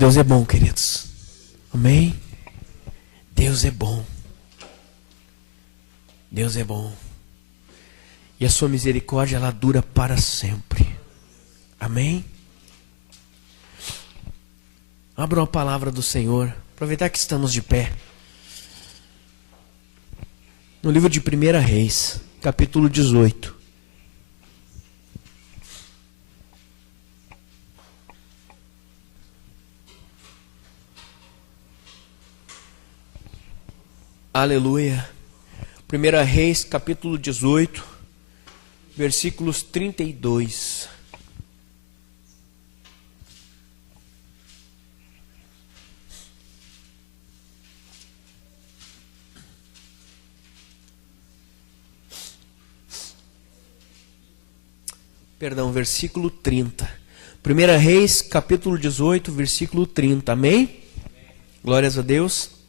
Deus é bom, queridos. Amém? Deus é bom. Deus é bom. E a sua misericórdia, ela dura para sempre. Amém? Abra a palavra do Senhor. Aproveitar que estamos de pé. No livro de 1 Reis, capítulo 18. Aleluia. 1 Reis, capítulo 18, versículos 32. Perdão, versículo 30. 1 Reis, capítulo 18, versículo 30. Amém? Glórias a Deus.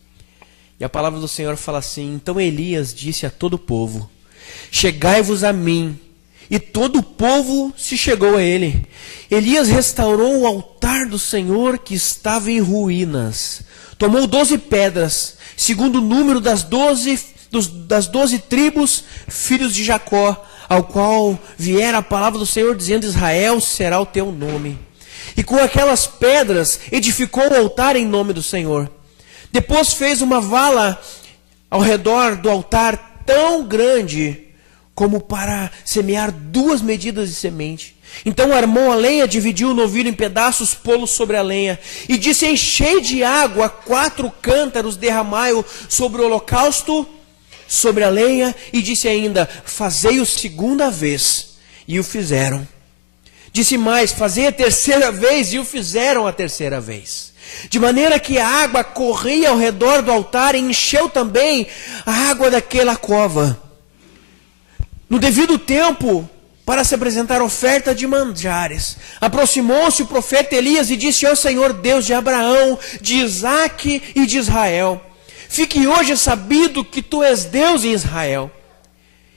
E a palavra do Senhor fala assim: então Elias disse a todo o povo: chegai-vos a mim. E todo o povo se chegou a ele. Elias restaurou o altar do Senhor que estava em ruínas. Tomou 12 pedras, segundo o número das 12 tribos, filhos de Jacó, ao qual viera a palavra do Senhor, dizendo: Israel será o teu nome. E com aquelas pedras edificou o altar em nome do Senhor. Depois fez uma vala ao redor do altar tão grande como para semear 2 medidas de semente. Então armou a lenha, dividiu o novilho em pedaços, pô-lo sobre a lenha. E disse: enchei de água 4 cântaros, derramai-o sobre o holocausto, sobre a lenha. E disse ainda: fazei-o segunda vez. E o fizeram. Disse mais: fazei a terceira vez. E o fizeram a terceira vez. De maneira que a água corria ao redor do altar e encheu também a água daquela cova. No devido tempo, para se apresentar oferta de manjares, aproximou-se o profeta Elias e disse: ó Senhor Deus de Abraão, de Isaque e de Israel, fique hoje sabido que tu és Deus em Israel,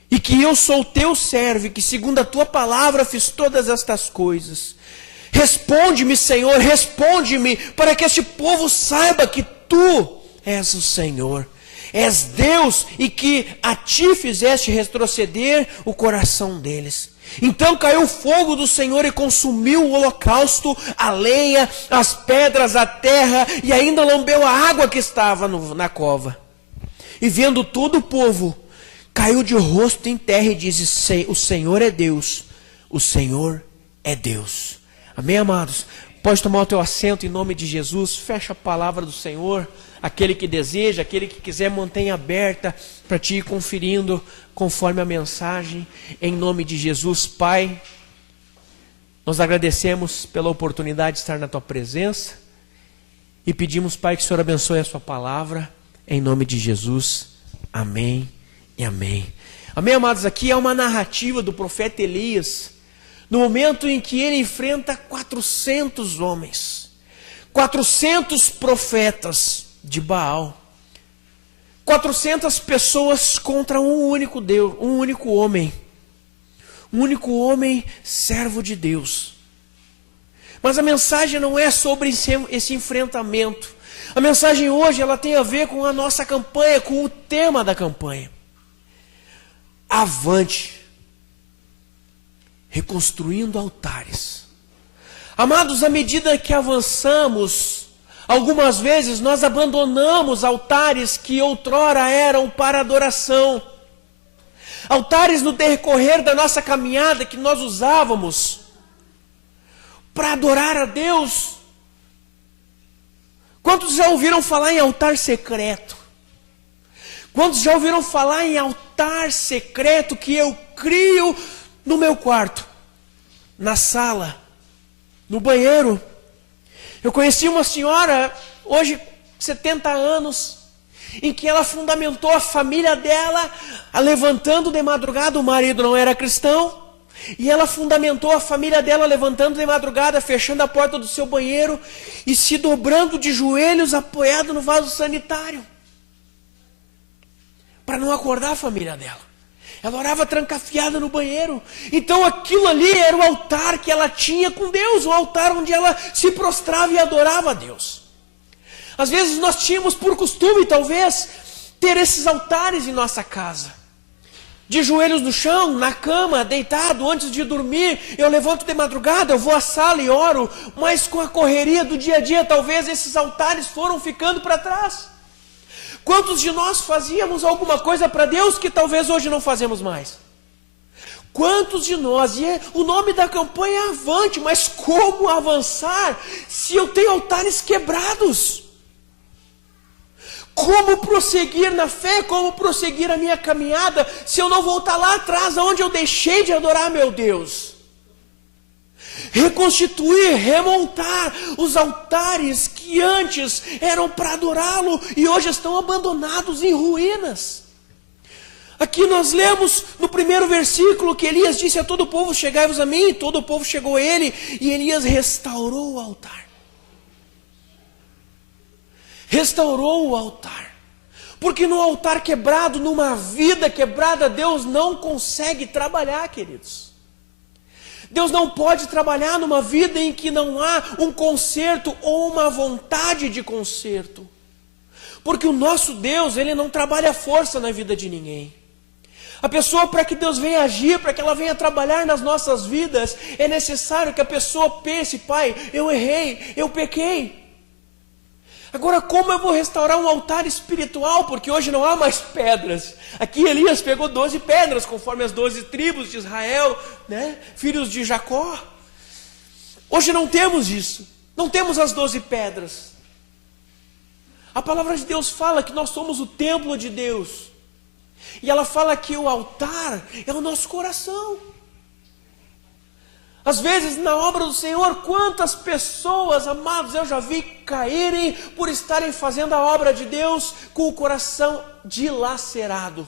e que eu sou teu servo, e que segundo a tua palavra fiz todas estas coisas. Responde-me, Senhor, responde-me, para que este povo saiba que tu és o Senhor, és Deus, e que a ti fizeste retroceder o coração deles. Então caiu o fogo do Senhor e consumiu o holocausto, a lenha, as pedras, a terra, e ainda lambeu a água que estava na cova. E vendo todo o povo, caiu de rosto em terra e disse: o Senhor é Deus, o Senhor é Deus. Amém, amados? Pode tomar o teu assento em nome de Jesus. Fecha a palavra do Senhor. Aquele que deseja, aquele que quiser, mantenha aberta para te ir conferindo conforme a mensagem. Em nome de Jesus, Pai, nós agradecemos pela oportunidade de estar na tua presença e pedimos, Pai, que o Senhor abençoe a sua palavra. Em nome de Jesus. Amém e amém. Amém, amados? Aqui é uma narrativa do profeta Elias, no momento em que ele enfrenta 400 homens, 400 profetas de Baal, 400 pessoas contra um único Deus, um único homem servo de Deus. Mas a mensagem não é sobre esse enfrentamento. A mensagem hoje, ela tem a ver com a nossa campanha, com o tema da campanha. Avante. Reconstruindo altares. Amados, à medida que avançamos, algumas vezes nós abandonamos altares que outrora eram para adoração. Altares no decorrer da nossa caminhada que nós usávamos para adorar a Deus. Quantos já ouviram falar em altar secreto? Quantos já ouviram falar em altar secreto que eu crio no meu quarto, na sala, no banheiro? Eu conheci uma senhora, hoje 70 anos, em que ela fundamentou a família dela, levantando de madrugada. O marido não era cristão, e ela fundamentou a família dela levantando de madrugada, fechando a porta do seu banheiro e se dobrando de joelhos, apoiado no vaso sanitário, para não acordar a família dela. Ela orava trancafiada no banheiro. Então aquilo ali era o altar que ela tinha com Deus, o altar onde ela se prostrava e adorava a Deus. Às vezes nós tínhamos por costume, talvez, ter esses altares em nossa casa. De joelhos no chão, na cama, deitado, antes de dormir, eu levanto de madrugada, eu vou à sala e oro, mas com a correria do dia a dia, talvez esses altares foram ficando para trás. Quantos de nós fazíamos alguma coisa para Deus que talvez hoje não fazemos mais? Quantos de nós, e o nome da campanha é Avante, mas como avançar se eu tenho altares quebrados? Como prosseguir na fé, como prosseguir a minha caminhada, se eu não voltar lá atrás, onde eu deixei de adorar meu Deus? Reconstituir, remontar os altares que antes eram para adorá-lo e hoje estão abandonados em ruínas. Aqui nós lemos no primeiro versículo que Elias disse a todo o povo: chegai-vos a mim, e todo o povo chegou a ele, e Elias restaurou o altar. Restaurou o altar. Porque no altar quebrado, numa vida quebrada, Deus não consegue trabalhar, queridos. Deus não pode trabalhar numa vida em que não há um conserto ou uma vontade de conserto. Porque o nosso Deus, Ele não trabalha força na vida de ninguém. A pessoa, para que Deus venha agir, para que ela venha trabalhar nas nossas vidas, é necessário que a pessoa pense: Pai, eu errei, eu pequei. Agora, como eu vou restaurar um altar espiritual? Porque hoje não há mais pedras. Aqui Elias pegou 12 pedras, conforme as 12 tribos de Israel, né? Filhos de Jacó. Hoje não temos isso. Não temos as 12 pedras. A palavra de Deus fala que nós somos o templo de Deus. E ela fala que o altar é o nosso coração. Às vezes, na obra do Senhor, quantas pessoas, amados, eu já vi caírem por estarem fazendo a obra de Deus com o coração dilacerado.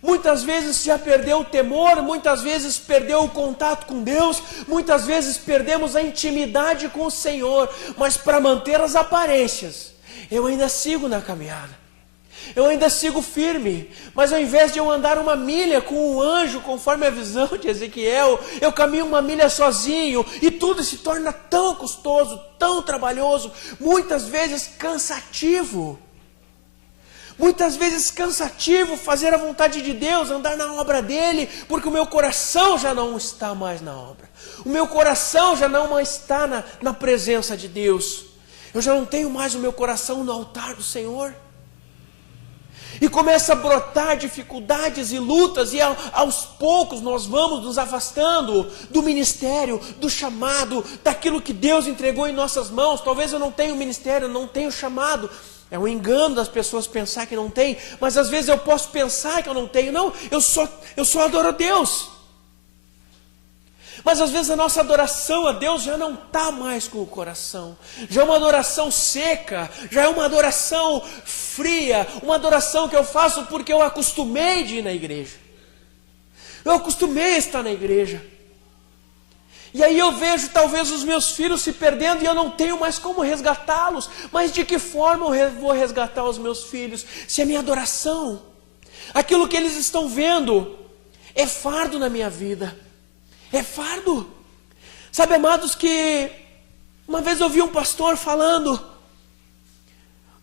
Muitas vezes já perdeu o temor, muitas vezes perdeu o contato com Deus, muitas vezes perdemos a intimidade com o Senhor, mas para manter as aparências, eu ainda sigo na caminhada. Eu ainda sigo firme, mas ao invés de eu andar uma milha com um anjo, conforme a visão de Ezequiel, eu caminho uma milha sozinho, e tudo se torna tão custoso, tão trabalhoso, muitas vezes cansativo. Muitas vezes cansativo fazer a vontade de Deus, andar na obra dEle, porque o meu coração já não está mais na obra. O meu coração já não mais está na presença de Deus. Eu já não tenho mais o meu coração no altar do Senhor. E começa a brotar dificuldades e lutas, e aos poucos nós vamos nos afastando do ministério, do chamado, daquilo que Deus entregou em nossas mãos. Talvez eu não tenha o ministério, não tenha o chamado. É um engano das pessoas pensar que não tem, mas às vezes eu posso pensar que eu não tenho. Não, eu só adoro a Deus. Mas às vezes a nossa adoração a Deus já não está mais com o coração. Já é uma adoração seca, já é uma adoração fria, uma adoração que eu faço porque eu acostumei de ir na igreja. Eu acostumei a estar na igreja. E aí eu vejo talvez os meus filhos se perdendo e eu não tenho mais como resgatá-los. Mas de que forma eu vou resgatar os meus filhos? Se a minha adoração, aquilo que eles estão vendo, é fardo na minha vida. É fardo. Sabe, amados, que uma vez eu ouvi um pastor falando,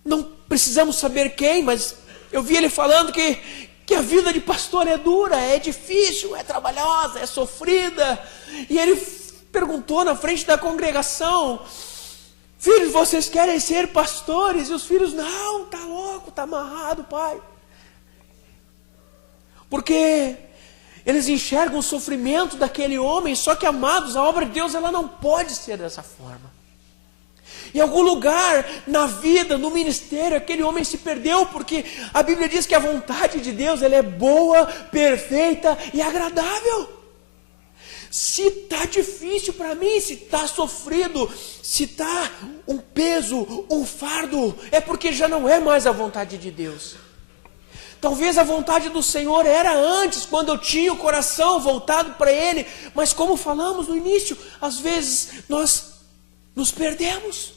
não precisamos saber quem, mas eu vi ele falando que a vida de pastor é dura, é difícil, é trabalhosa, é sofrida. E ele perguntou na frente da congregação: filhos, vocês querem ser pastores? E os filhos: não, tá louco, tá amarrado, pai. Porque eles enxergam o sofrimento daquele homem. Só que, amados, a obra de Deus, ela não pode ser dessa forma. Em algum lugar na vida, no ministério, aquele homem se perdeu, porque a Bíblia diz que a vontade de Deus, ela é boa, perfeita e agradável. Se está difícil para mim, se está sofrido, se está um peso, um fardo, é porque já não é mais a vontade de Deus. Talvez a vontade do Senhor era antes, quando eu tinha o coração voltado para Ele, mas como falamos no início, às vezes nós nos perdemos.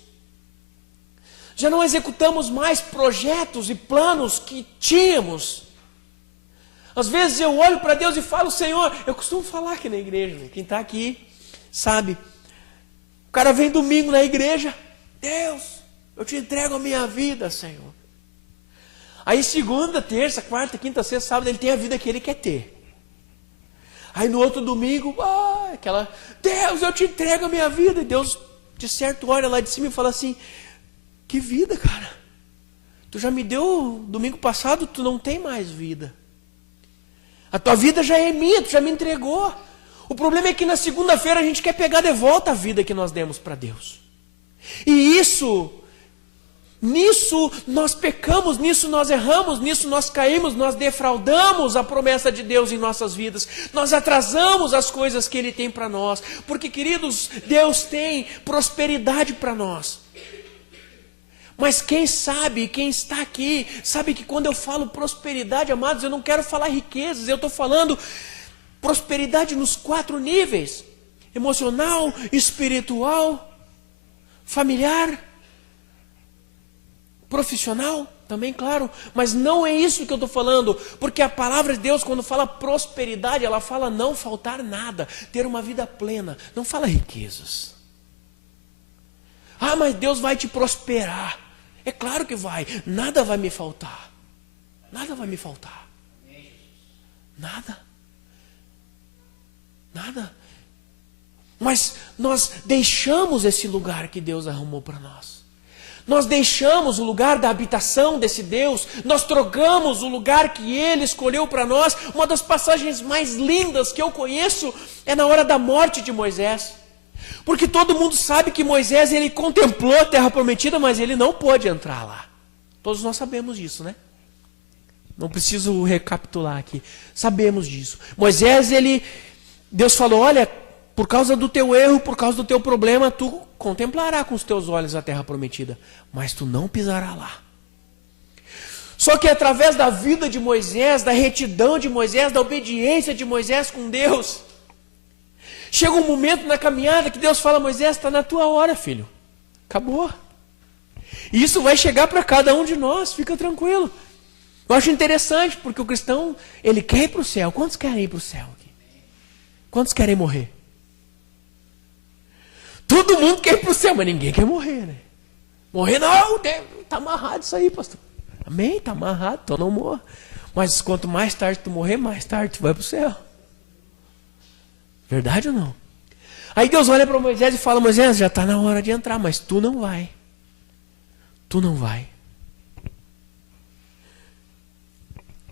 Já não executamos mais projetos e planos que tínhamos. Às vezes eu olho para Deus e falo, Senhor, eu costumo falar aqui na igreja, quem está aqui sabe. O cara vem domingo na igreja, Deus, eu te entrego a minha vida, Senhor. Aí segunda, terça, quarta, quinta, sexta, sábado, ele tem a vida que ele quer ter. Aí no outro domingo, Deus, eu te entrego a minha vida. E Deus, de certo, olha lá de cima e fala assim, que vida, cara? Tu já me deu domingo passado, tu não tem mais vida. A tua vida já é minha, tu já me entregou. O problema é que na segunda-feira a gente quer pegar de volta a vida que nós demos para Deus. E nisso nós pecamos, nisso nós erramos, nisso nós caímos, nós defraudamos a promessa de Deus em nossas vidas. Nós atrasamos as coisas que Ele tem para nós. Porque, queridos, Deus tem prosperidade para nós. Mas quem sabe, quem está aqui, sabe que quando eu falo prosperidade, amados, eu não quero falar riquezas, eu estou falando prosperidade nos 4 níveis: emocional, espiritual, familiar, profissional, também, claro. Mas não é isso que eu estou falando, porque a palavra de Deus, quando fala prosperidade, ela fala não faltar nada, ter uma vida plena, não fala riquezas. Ah, mas Deus vai te prosperar. É claro que vai, nada vai me faltar. Nada vai me faltar. Nada. Nada. Mas nós deixamos esse lugar que Deus arrumou para nós. Nós deixamos o lugar da habitação desse Deus. Nós trocamos o lugar que Ele escolheu para nós. Uma das passagens mais lindas que eu conheço é na hora da morte de Moisés. Porque todo mundo sabe que Moisés, ele contemplou a terra prometida, mas ele não pôde entrar lá. Todos nós sabemos disso, né? Não preciso recapitular aqui. Sabemos disso. Moisés, Deus falou, olha, por causa do teu erro, por causa do teu problema, tu contemplarás com os teus olhos a terra prometida, mas tu não pisarás lá. Só que através da vida de Moisés, da retidão de Moisés, da obediência de Moisés com Deus, chega um momento na caminhada que Deus fala, Moisés, está na tua hora, filho. Acabou. E isso vai chegar para cada um de nós, fica tranquilo. Eu acho interessante, porque o cristão, ele quer ir para o céu. Quantos querem ir para o céu aqui? Quantos querem morrer? Todo mundo quer ir para o céu, mas ninguém quer morrer, né? Morrer não, está amarrado isso aí, pastor. Amém, está amarrado, então não morra. Mas quanto mais tarde tu morrer, mais tarde tu vai para o céu. Verdade ou não? Aí Deus olha para Moisés e fala, Moisés, já está na hora de entrar, mas tu não vai. Tu não vai.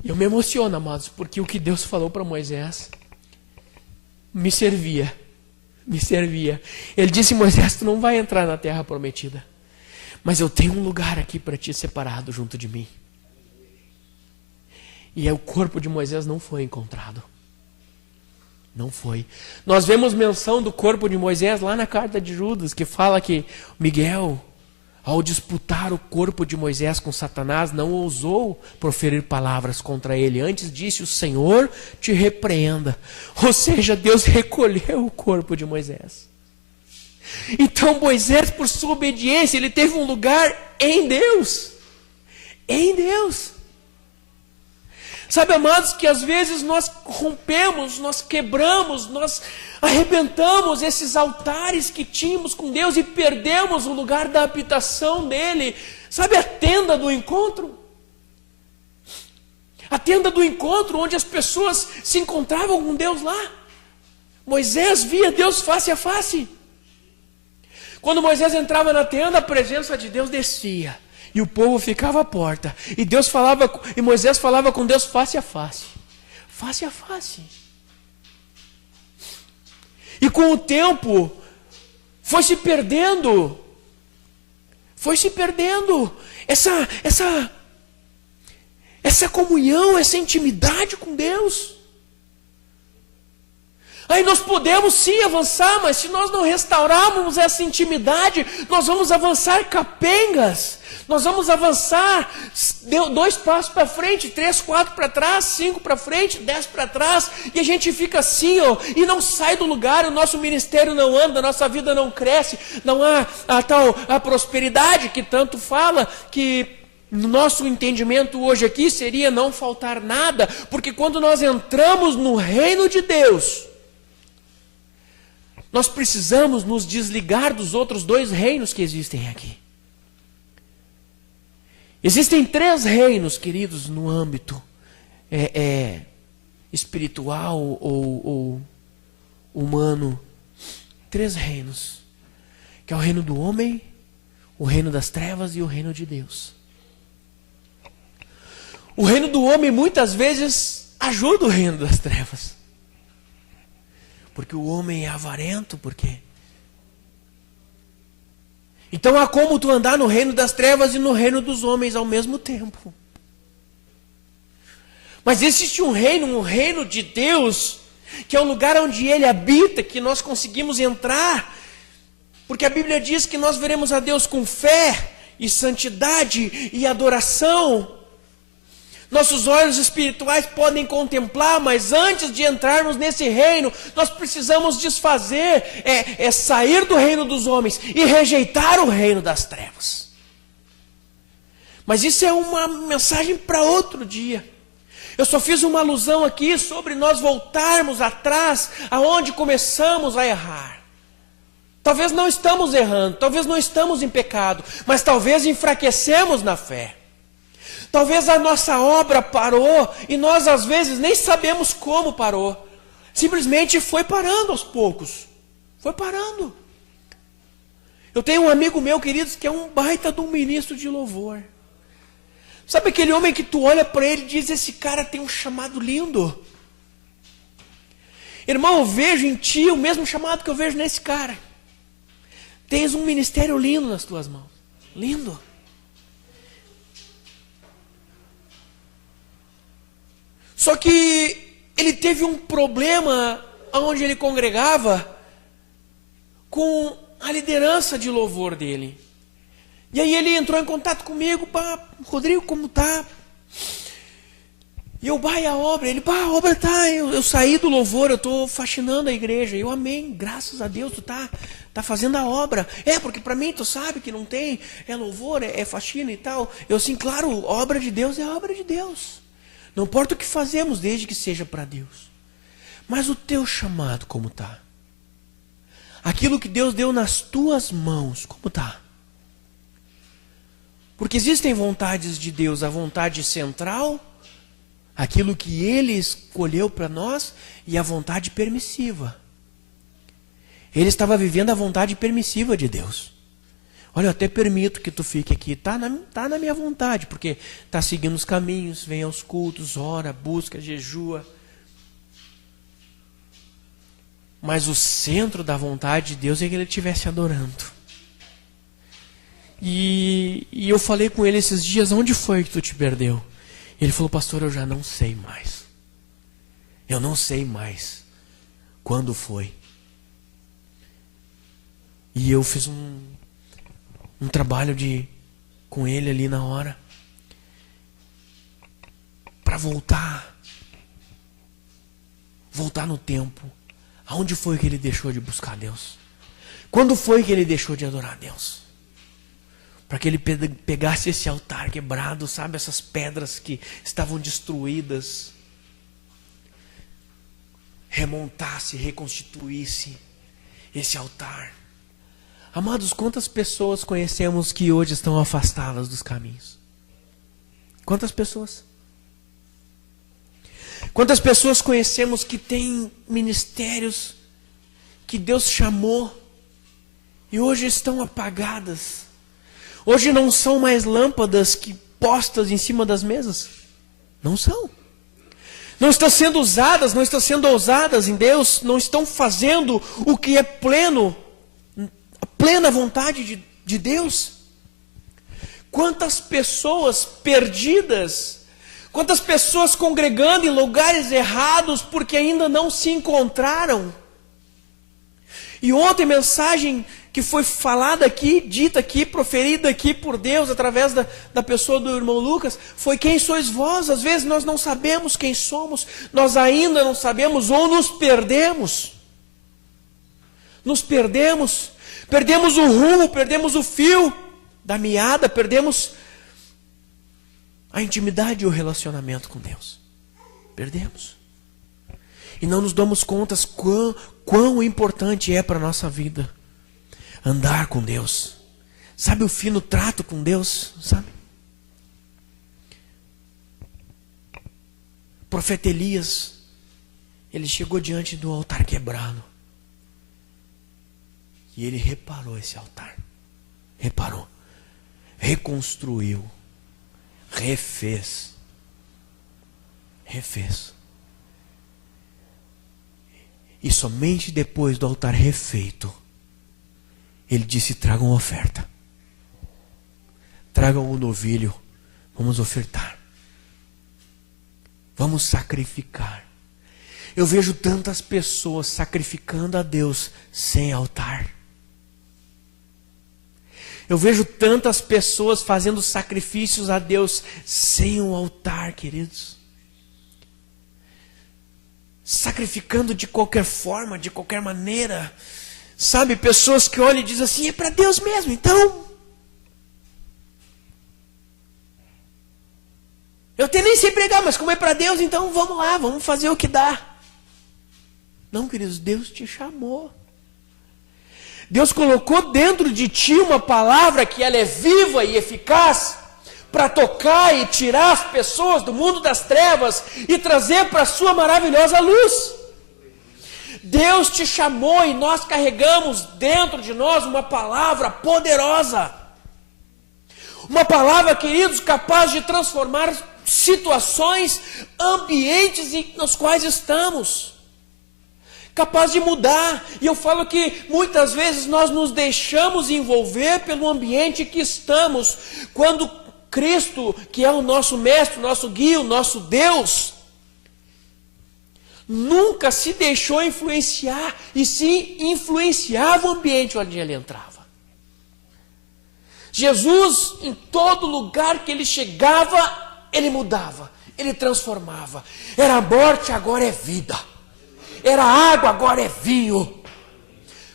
Eu me emociono, amados, porque o que Deus falou para Moisés me servia. Me servia. Ele disse, Moisés, tu não vai entrar na terra prometida, mas eu tenho um lugar aqui para ti separado junto de mim. E aí o corpo de Moisés não foi encontrado. Não foi. Nós vemos menção do corpo de Moisés lá na carta de Judas, que fala que Miguel, ao disputar o corpo de Moisés com Satanás, não ousou proferir palavras contra ele. Antes disse, o Senhor te repreenda. Ou seja, Deus recolheu o corpo de Moisés. Então Moisés, por sua obediência, ele teve um lugar em Deus. Em Deus. Sabe, amados, que às vezes nós rompemos, nós quebramos, nós arrebentamos esses altares que tínhamos com Deus e perdemos o lugar da habitação dele. Sabe a tenda do encontro? A tenda do encontro onde as pessoas se encontravam com Deus lá. Moisés via Deus face a face. Quando Moisés entrava na tenda, a presença de Deus descia. E o povo ficava à porta. E Moisés falava com Deus face a face. Face a face. E com o tempo, foi se perdendo. Essa comunhão, essa intimidade com Deus. Aí nós podemos sim avançar, mas se nós não restaurarmos essa intimidade, nós vamos avançar capengas. Nós vamos avançar 2 passos para frente, 3, 4 para trás, 5 para frente, 10 para trás, e a gente fica assim, e não sai do lugar, o nosso ministério não anda, a nossa vida não cresce, não há a prosperidade que tanto fala, que no nosso entendimento hoje aqui, seria não faltar nada, porque quando nós entramos no reino de Deus, nós precisamos nos desligar dos outros dois reinos que existem aqui. Existem 3 reinos, queridos, no âmbito espiritual ou humano. 3 reinos, que é o reino do homem, o reino das trevas e o reino de Deus. O reino do homem muitas vezes ajuda o reino das trevas. Porque o homem é avarento, porque... Então há como tu andar no reino das trevas e no reino dos homens ao mesmo tempo. Mas existe um reino de Deus, que é o lugar onde Ele habita, que nós conseguimos entrar. Porque a Bíblia diz que nós veremos a Deus com fé e santidade e adoração. Nossos olhos espirituais podem contemplar, mas antes de entrarmos nesse reino, nós precisamos desfazer, sair do reino dos homens e rejeitar o reino das trevas. Mas isso é uma mensagem para outro dia. Eu só fiz uma alusão aqui sobre nós voltarmos atrás, aonde começamos a errar. Talvez não estamos errando, talvez não estamos em pecado, mas talvez enfraquecemos na fé. Talvez a nossa obra parou e nós às vezes nem sabemos como parou. Simplesmente foi parando aos poucos. Foi parando. Eu tenho um amigo meu, queridos, que é um baita de um ministro de louvor. Sabe aquele homem que tu olha para ele e diz, esse cara tem um chamado lindo. Irmão, eu vejo em ti o mesmo chamado que eu vejo nesse cara. Tens um ministério lindo nas tuas mãos. Lindo. Só que ele teve um problema onde ele congregava com a liderança de louvor dele. E aí ele entrou em contato comigo, Rodrigo, como tá? E eu, e a obra? Ele, a obra tá, eu saí do louvor, eu estou faxinando a igreja. Eu, amém, graças a Deus, tu tá fazendo a obra. Porque para mim, tu sabe que não tem, louvor, é faxina e tal. Eu, sim, claro, obra de Deus é obra de Deus. Não importa o que fazemos, desde que seja para Deus. Mas o teu chamado, como está? Aquilo que Deus deu nas tuas mãos, como está? Porque existem vontades de Deus, a vontade central, aquilo que Ele escolheu para nós, e a vontade permissiva. Ele estava vivendo a vontade permissiva de Deus. Olha, eu até permito que tu fique aqui, tá na minha vontade, porque está seguindo os caminhos, vem aos cultos, ora, busca, jejua. Mas o centro da vontade de Deus é que Ele estivesse adorando. E eu falei com ele esses dias, onde foi que tu te perdeu? E ele falou, pastor, eu já não sei mais. Eu não sei mais quando foi. E eu fiz um trabalho com ele ali na hora, para voltar no tempo. Aonde foi que ele deixou de buscar Deus? Quando foi que ele deixou de adorar Deus? Para que ele pegasse esse altar quebrado, sabe, essas pedras que estavam destruídas, remontasse, reconstituísse esse altar. Amados, quantas pessoas conhecemos que hoje estão afastadas dos caminhos? Quantas pessoas? Quantas pessoas conhecemos que têm ministérios que Deus chamou e hoje estão apagadas? Hoje não são mais lâmpadas que postas em cima das mesas? Não são. Não estão sendo usadas, não estão sendo ousadas em Deus, não estão fazendo o que é a plena vontade de Deus. Quantas pessoas perdidas, quantas pessoas congregando em lugares errados porque ainda não se encontraram. E ontem mensagem que foi falada aqui, dita aqui, proferida aqui por Deus através da pessoa do irmão Lucas, foi quem sois vós. Às vezes nós não sabemos quem somos, nós ainda não sabemos ou nos perdemos. Nos perdemos. Perdemos o rumo, perdemos o fio da meada, perdemos a intimidade e o relacionamento com Deus. Perdemos. E não nos damos conta quão importante é para a nossa vida andar com Deus. Sabe o fino trato com Deus? Sabe? O profeta Elias, ele chegou diante do altar quebrado. E ele reparou esse altar. Reparou. Reconstruiu. Refez. E somente depois do altar refeito, ele disse: tragam oferta. Tragam o novilho. Vamos ofertar. Vamos sacrificar. Eu vejo tantas pessoas sacrificando a Deus sem altar. Eu vejo tantas pessoas fazendo sacrifícios a Deus sem um altar, queridos. Sacrificando de qualquer forma, de qualquer maneira. Sabe, pessoas que olham e dizem assim: é para Deus mesmo, então. Eu até nem sei pregar, mas como é para Deus, então vamos lá, vamos fazer o que dá. Não, queridos, Deus te chamou. Deus colocou dentro de ti uma palavra que ela é viva e eficaz para tocar e tirar as pessoas do mundo das trevas e trazer para a sua maravilhosa luz. Deus te chamou e nós carregamos dentro de nós uma palavra poderosa. Uma palavra, queridos, capaz de transformar situações, ambientes nos quais estamos. Capaz de mudar. E eu falo que muitas vezes nós nos deixamos envolver pelo ambiente que estamos, quando Cristo, que é o nosso mestre, o nosso guia, o nosso Deus, nunca se deixou influenciar, e sim influenciava o ambiente onde ele entrava. Jesus, em todo lugar que ele chegava, ele mudava, ele transformava. Era morte, agora é vida. Era água, agora é vinho.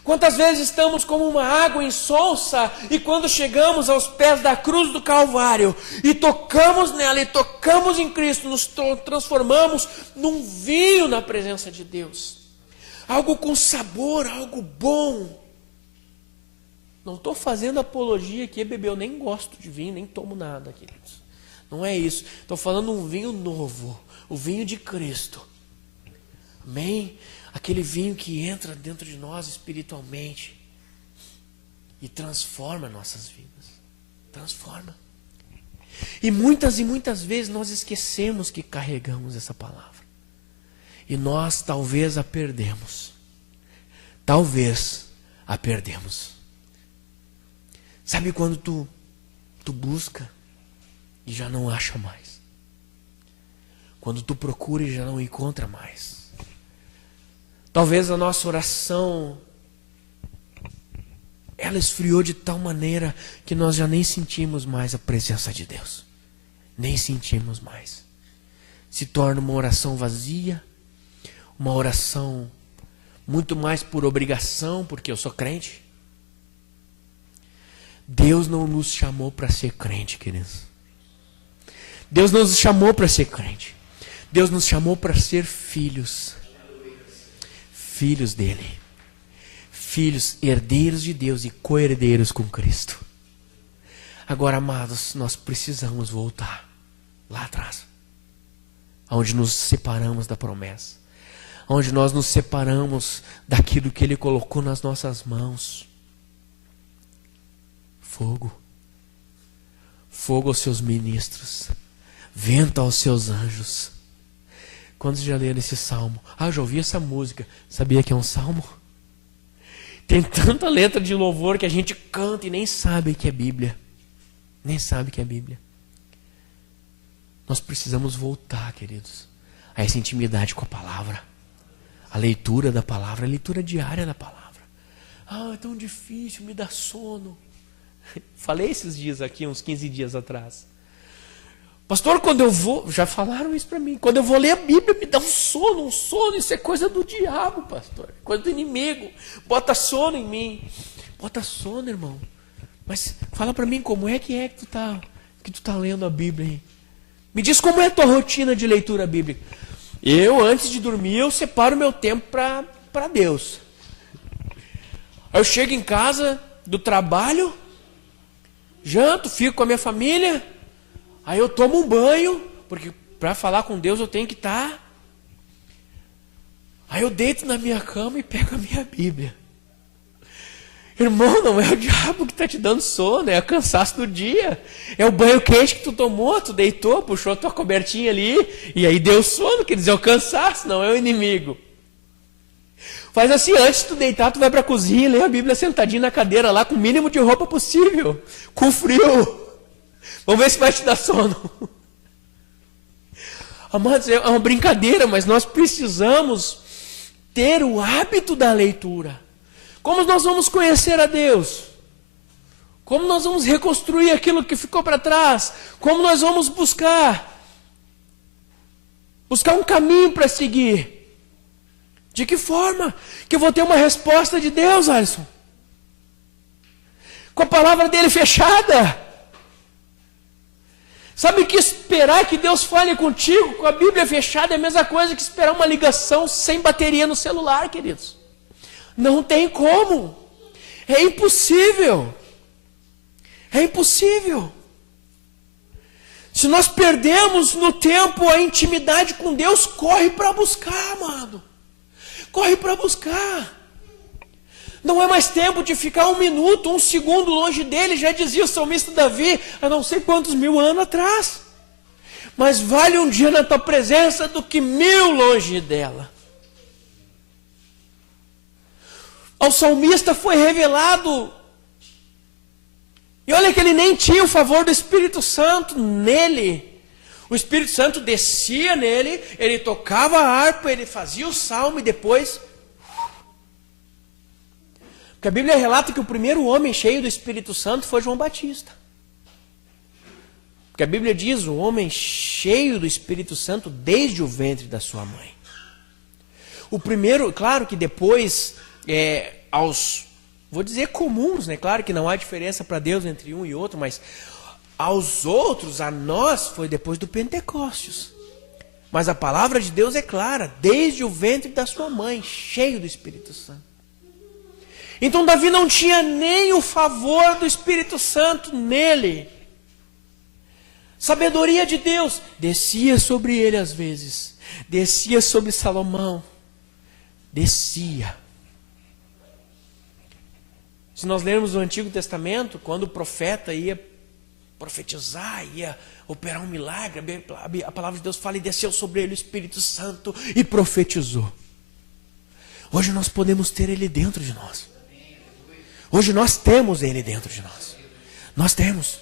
Quantas vezes estamos como uma água insonsa e quando chegamos aos pés da cruz do Calvário e tocamos nela e tocamos em Cristo, nos transformamos num vinho na presença de Deus. Algo com sabor, algo bom. Não estou fazendo apologia aqui, bebê, eu nem gosto de vinho, nem tomo nada, queridos. Não é isso. Estou falando um vinho novo, o vinho de Cristo. Amém? Aquele vinho que entra dentro de nós espiritualmente e transforma nossas vidas. Transforma. E muitas vezes nós esquecemos que carregamos essa palavra. E nós talvez a perdemos. Talvez a perdemos. Sabe quando tu busca e já não acha mais? Quando tu procura e já não encontra mais? Talvez a nossa oração, ela esfriou de tal maneira que nós já nem sentimos mais a presença de Deus. Nem sentimos mais. Se torna uma oração vazia, uma oração muito mais por obrigação, porque eu sou crente. Deus não nos chamou para ser crente, queridos. Deus não nos chamou para ser crente. Deus nos chamou para ser filhos. Filhos dele. Filhos, herdeiros de Deus e co-herdeiros com Cristo. Agora, amados, nós precisamos voltar lá atrás. Onde nos separamos da promessa. Onde nós nos separamos daquilo que Ele colocou nas nossas mãos. Fogo. Fogo aos seus ministros. Vento aos seus anjos. Quantos já leram esse salmo? Ah, eu já ouvi essa música. Sabia que é um salmo? Tem tanta letra de louvor que a gente canta e nem sabe que é Bíblia. Nem sabe que é Bíblia. Nós precisamos voltar, queridos, a essa intimidade com a palavra. A leitura da palavra, a leitura diária da palavra. Ah, é tão difícil, me dá sono. Falei esses dias aqui, uns 15 dias atrás. Pastor, quando eu vou... Já falaram isso para mim. Quando eu vou ler a Bíblia, me dá um sono. Isso é coisa do diabo, pastor. Coisa do inimigo. Bota sono em mim. Bota sono, irmão. Mas fala para mim como é que tu tá lendo a Bíblia aí. Me diz como é a tua rotina de leitura bíblica. Eu, antes de dormir, eu separo meu tempo para Deus. Aí eu chego em casa do trabalho, janto, fico com a minha família, aí eu tomo um banho, porque para falar com Deus eu tenho que estar. Aí eu deito na minha cama e pego a minha Bíblia. Irmão, não é o diabo que está te dando sono, é o cansaço do dia. É o banho quente que tu tomou, tu deitou, puxou a tua cobertinha ali, e aí deu sono, quer dizer, é o cansaço, não é o inimigo. Faz assim, antes de tu deitar, tu vai para a cozinha e lê a Bíblia sentadinho na cadeira lá, com o mínimo de roupa possível, com frio. Vamos ver se vai te dar sono. Amados, é uma brincadeira, mas nós precisamos ter o hábito da leitura. Como nós vamos conhecer a Deus? Como nós vamos reconstruir aquilo que ficou para trás? Como nós vamos buscar um caminho para seguir? De que forma que eu vou ter uma resposta de Deus, Alisson? Com a palavra dele fechada. Sabe que esperar que Deus fale contigo com a Bíblia fechada é a mesma coisa que esperar uma ligação sem bateria no celular, queridos. Não tem como. É impossível. É impossível. Se nós perdemos no tempo a intimidade com Deus, corre para buscar, amado. Corre para buscar. Não é mais tempo de ficar 1 minuto, 1 segundo longe dele, já dizia o salmista Davi, há não sei quantos mil anos atrás. Mas vale um dia na tua presença do que 1000 longe dela. Ao salmista foi revelado, e olha que ele nem tinha o favor do Espírito Santo nele. O Espírito Santo descia nele, ele tocava a harpa, ele fazia o salmo e depois... Porque a Bíblia relata que o primeiro homem cheio do Espírito Santo foi João Batista. Porque a Bíblia diz, o homem cheio do Espírito Santo desde o ventre da sua mãe. O primeiro, claro que depois... vou dizer comuns, né? Claro que não há diferença para Deus entre um e outro, mas aos outros, a nós, foi depois do Pentecostes. Mas a palavra de Deus é clara, desde o ventre da sua mãe, cheio do Espírito Santo. Então Davi não tinha nem o favor do Espírito Santo nele. Sabedoria de Deus descia sobre ele às vezes, descia sobre Salomão, descia. Se nós lermos o Antigo Testamento, quando o profeta ia profetizar, ia operar um milagre, a palavra de Deus fala, e desceu sobre ele o Espírito Santo e profetizou. Hoje nós podemos ter ele dentro de nós. Hoje nós temos ele dentro de nós. Nós temos.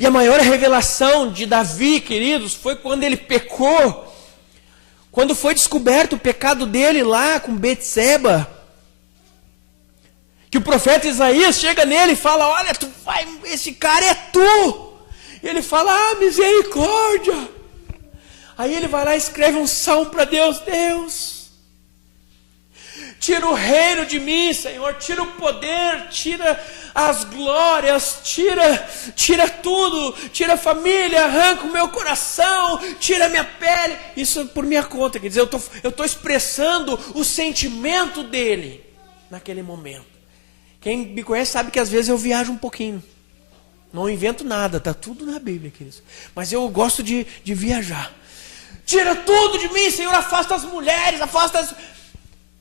E a maior revelação de Davi, queridos, foi quando ele pecou. Quando foi descoberto o pecado dele lá com Betseba. Que o profeta Isaías chega nele e fala, olha, esse cara é tu. E ele fala, misericórdia. Aí ele vai lá e escreve um salmo para Deus. Deus, tira o reino de mim, Senhor, tira o poder, tira as glórias, tira tudo, tira a família, arranca o meu coração, tira a minha pele. Isso por minha conta, quer dizer, eu estou expressando o sentimento dele naquele momento. Quem me conhece sabe que às vezes eu viajo um pouquinho. Não invento nada, está tudo na Bíblia, queridos. Mas eu gosto de viajar. Tira tudo de mim, Senhor, afasta as mulheres, afasta as...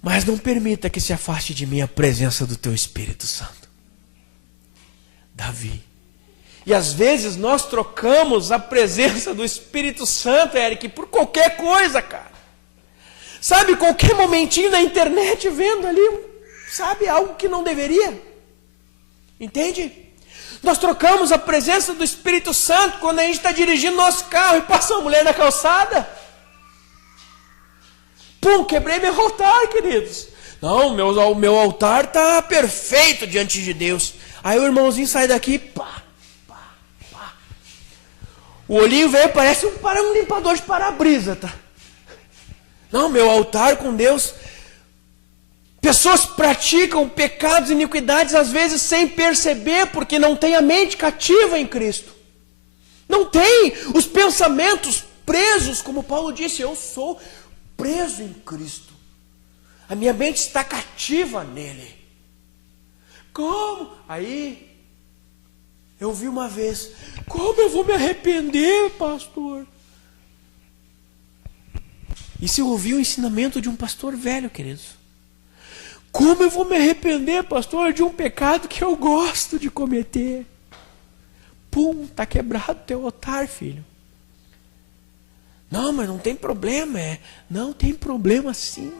Mas não permita que se afaste de mim a presença do Teu Espírito Santo. Davi. E às vezes nós trocamos a presença do Espírito Santo, Eric, por qualquer coisa, cara. Sabe, qualquer momentinho na internet vendo ali, sabe, algo que não deveria. Entende? Nós trocamos a presença do Espírito Santo quando a gente está dirigindo nosso carro e passa uma mulher na calçada. Pum, quebrei meu altar, queridos. Não, o meu altar está perfeito diante de Deus. Aí o irmãozinho sai daqui, pá. O olhinho veio, parece um limpador de para-brisa, tá? Não, meu altar com Deus. Pessoas praticam pecados e iniquidades às vezes sem perceber, porque não tem a mente cativa em Cristo. Não tem os pensamentos presos, como Paulo disse, eu sou preso em Cristo. A minha mente está cativa nele. Como? Aí, eu vi uma vez, como eu vou me arrepender, pastor? Isso eu ouvi o ensinamento de um pastor velho, queridos. Como eu vou me arrepender, pastor, de um pecado que eu gosto de cometer? Pum, está quebrado teu altar, filho. Não, mas não tem problema. Não tem problema sim.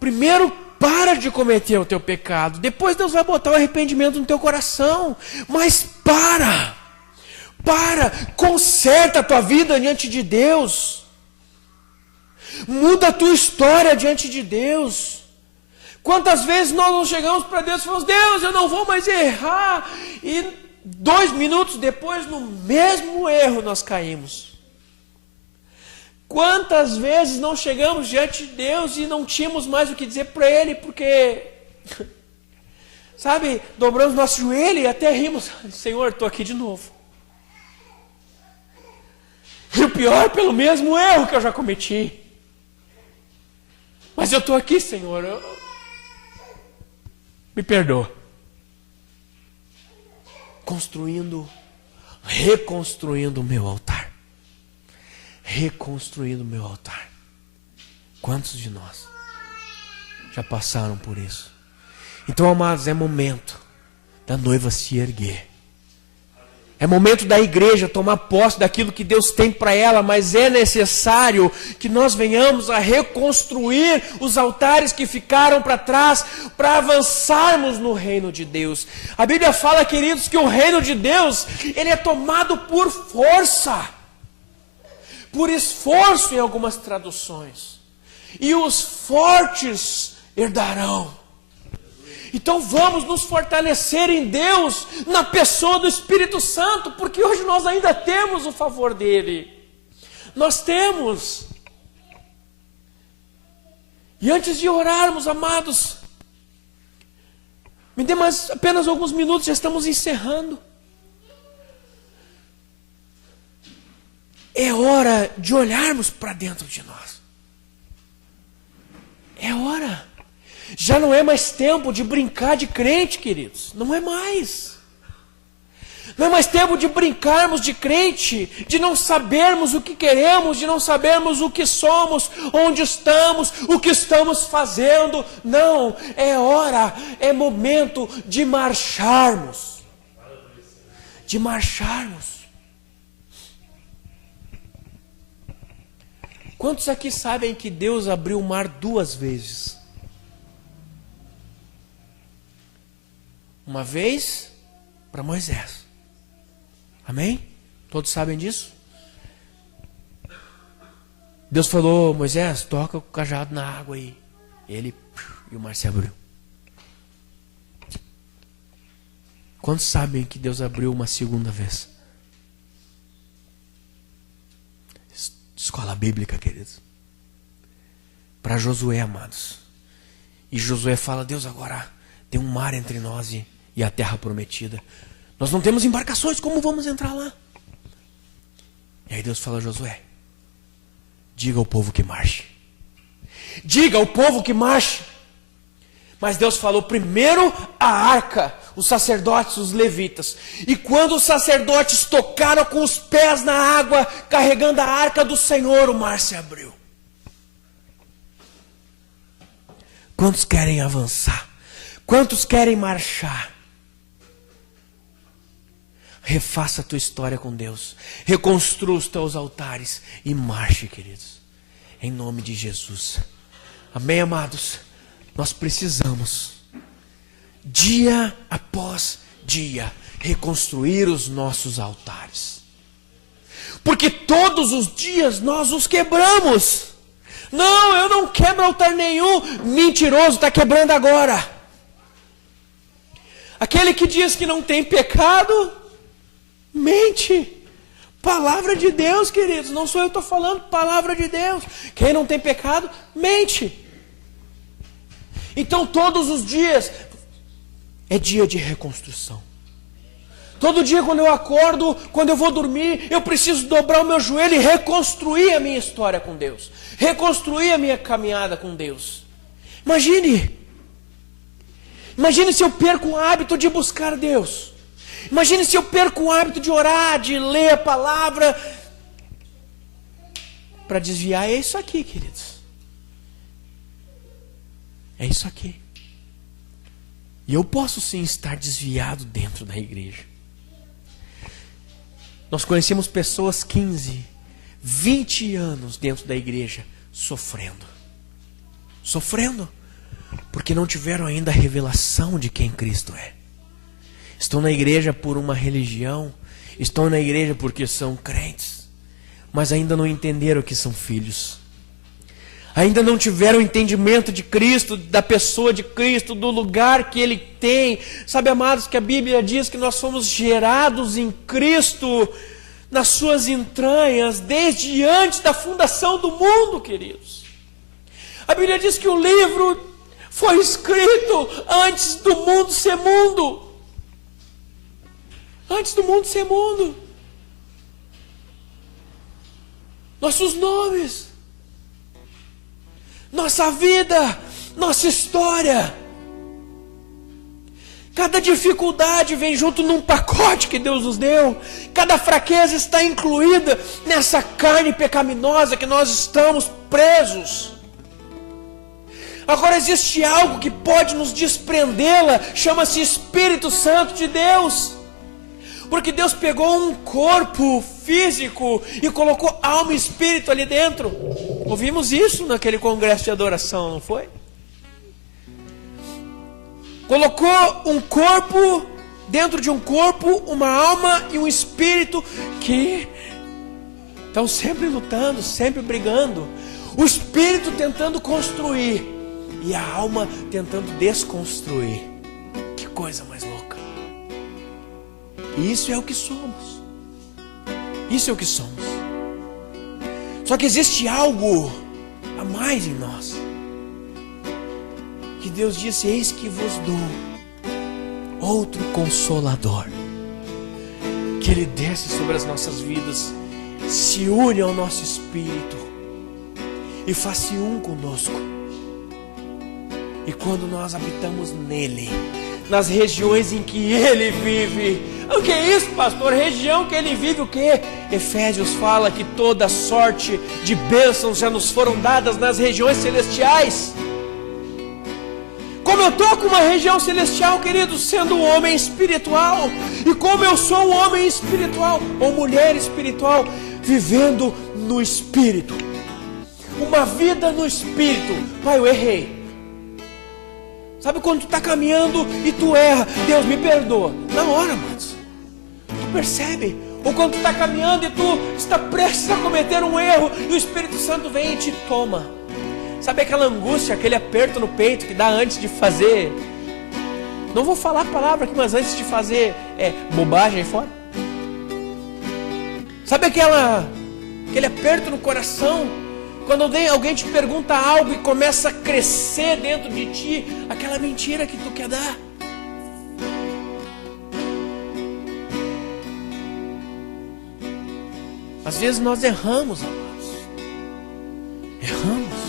Primeiro, para de cometer o teu pecado. Depois Deus vai botar o arrependimento no teu coração. Mas para. Conserta a tua vida diante de Deus. Muda a tua história diante de Deus. Quantas vezes nós não chegamos para Deus e falamos, Deus, eu não vou mais errar. E 2 minutos depois, no mesmo erro, nós caímos. Quantas vezes não chegamos diante de Deus e não tínhamos mais o que dizer para Ele, porque, sabe, dobramos nosso joelho e até rimos, Senhor, estou aqui de novo. E o pior, pelo mesmo erro que eu já cometi. Mas eu estou aqui, Senhor, me perdoa. Reconstruindo o meu altar. Reconstruindo o meu altar. Quantos de nós já passaram por isso? Então, amados, é momento da noiva se erguer. É momento da igreja tomar posse daquilo que Deus tem para ela, mas é necessário que nós venhamos a reconstruir os altares que ficaram para trás, para avançarmos no reino de Deus. A Bíblia fala, queridos, que o reino de Deus, ele é tomado por força, por esforço em algumas traduções. E os fortes herdarão. Então vamos nos fortalecer em Deus, na pessoa do Espírito Santo, porque hoje nós ainda temos o favor dele. Nós temos. E antes de orarmos, amados, me dê mais apenas alguns minutos, já estamos encerrando. É hora de olharmos para dentro de nós. É hora. Já não é mais tempo de brincar de crente, queridos. Não é mais. Não é mais tempo de brincarmos de crente, de não sabermos o que queremos, de não sabermos o que somos, onde estamos, o que estamos fazendo. Não, é hora, é momento de marcharmos. De marcharmos. Quantos aqui sabem que Deus abriu o mar 2 vezes? Uma vez para Moisés. Amém? Todos sabem disso? Deus falou, Moisés, toca o cajado na água aí. E o mar se abriu. Quantos sabem que Deus abriu uma segunda vez? Escola bíblica, queridos. Para Josué, amados. E Josué fala, Deus, agora tem um mar entre nós e a terra prometida. Nós não temos embarcações, como vamos entrar lá? E aí Deus fala a Josué, diga ao povo que marche. Diga ao povo que marche. Mas Deus falou primeiro a arca, os sacerdotes, os levitas. E quando os sacerdotes tocaram com os pés na água, carregando a arca do Senhor, o mar se abriu. Quantos querem avançar? Quantos querem marchar? Refaça a tua história com Deus. Reconstrua os teus altares e marche, queridos. Em nome de Jesus. Amém, amados? Nós precisamos, dia após dia, reconstruir os nossos altares. Porque todos os dias nós os quebramos. Não, eu não quebro altar nenhum. Mentiroso, está quebrando agora. Aquele que diz que não tem pecado, mente. Palavra de Deus, queridos. Não sou eu que estou falando, palavra de Deus. Quem não tem pecado, mente. Então todos os dias é dia de reconstrução. Todo dia quando eu acordo, quando eu vou dormir, eu preciso dobrar o meu joelho e reconstruir a minha história com Deus. Reconstruir a minha caminhada com Deus. Imagine se eu perco o hábito de buscar Deus. Imagine se eu perco o hábito de orar, de ler a palavra. Para desviar é isso aqui, queridos. É isso aqui. E eu posso sim estar desviado dentro da igreja. Nós conhecemos pessoas 15, 20 anos dentro da igreja sofrendo. Sofrendo. Porque não tiveram ainda a revelação de quem Cristo é. Estão na igreja por uma religião. Estão na igreja porque são crentes. Mas ainda não entenderam que são filhos. Ainda não tiveram entendimento de Cristo, da pessoa de Cristo, do lugar que Ele tem. Sabe, amados, que a Bíblia diz que nós fomos gerados em Cristo, nas suas entranhas, desde antes da fundação do mundo, queridos. A Bíblia diz que o livro foi escrito antes do mundo ser mundo. Antes do mundo ser mundo. Nossos nomes, nossa vida, nossa história. Cada dificuldade vem junto num pacote que Deus nos deu. Cada fraqueza está incluída nessa carne pecaminosa que nós estamos presos. Agora existe algo que pode nos desprendê-la, chama-se Espírito Santo de Deus. Porque Deus pegou um corpo físico e colocou alma e espírito ali dentro. Ouvimos isso naquele congresso de adoração, não foi? Colocou um corpo dentro de um corpo, uma alma e um espírito que estão sempre lutando, sempre brigando. O espírito tentando construir e a alma tentando desconstruir. Que coisa mais louca. E isso é o que somos. Isso é o que somos. Só que existe algo a mais em nós. Que Deus disse: eis que vos dou outro Consolador. Que Ele desce sobre as nossas vidas, se une ao nosso espírito e faz-se um conosco. E quando nós habitamos nele, nas regiões em que Ele vive. O que é isso, pastor? Região que Ele vive, o que? Efésios fala que toda sorte de bênçãos já nos foram dadas nas regiões celestiais. Como eu estou com uma região celestial, querido, sendo um homem espiritual. E como eu sou um homem espiritual, ou mulher espiritual, vivendo no Espírito. Uma vida no Espírito. Pai, eu errei. Sabe quando tu está caminhando e tu erra? Deus, me perdoa. Na hora, amados. Tu percebe? Ou quando tu está caminhando e tu está prestes a cometer um erro e o Espírito Santo vem e te toma. Sabe aquela angústia, aquele aperto no peito que dá antes de fazer? Não vou falar a palavra aqui, mas antes de fazer bobagem aí fora. Sabe aquele aperto no coração? Quando alguém te pergunta algo e começa a crescer dentro de ti aquela mentira que tu quer dar. Às vezes nós erramos, amados. Erramos.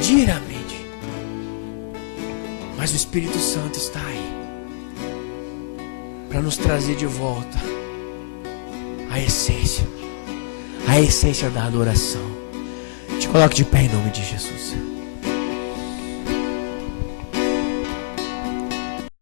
Diariamente. Mas o Espírito Santo está aí para nos trazer de volta a essência da adoração. Te coloque de pé em nome de Jesus.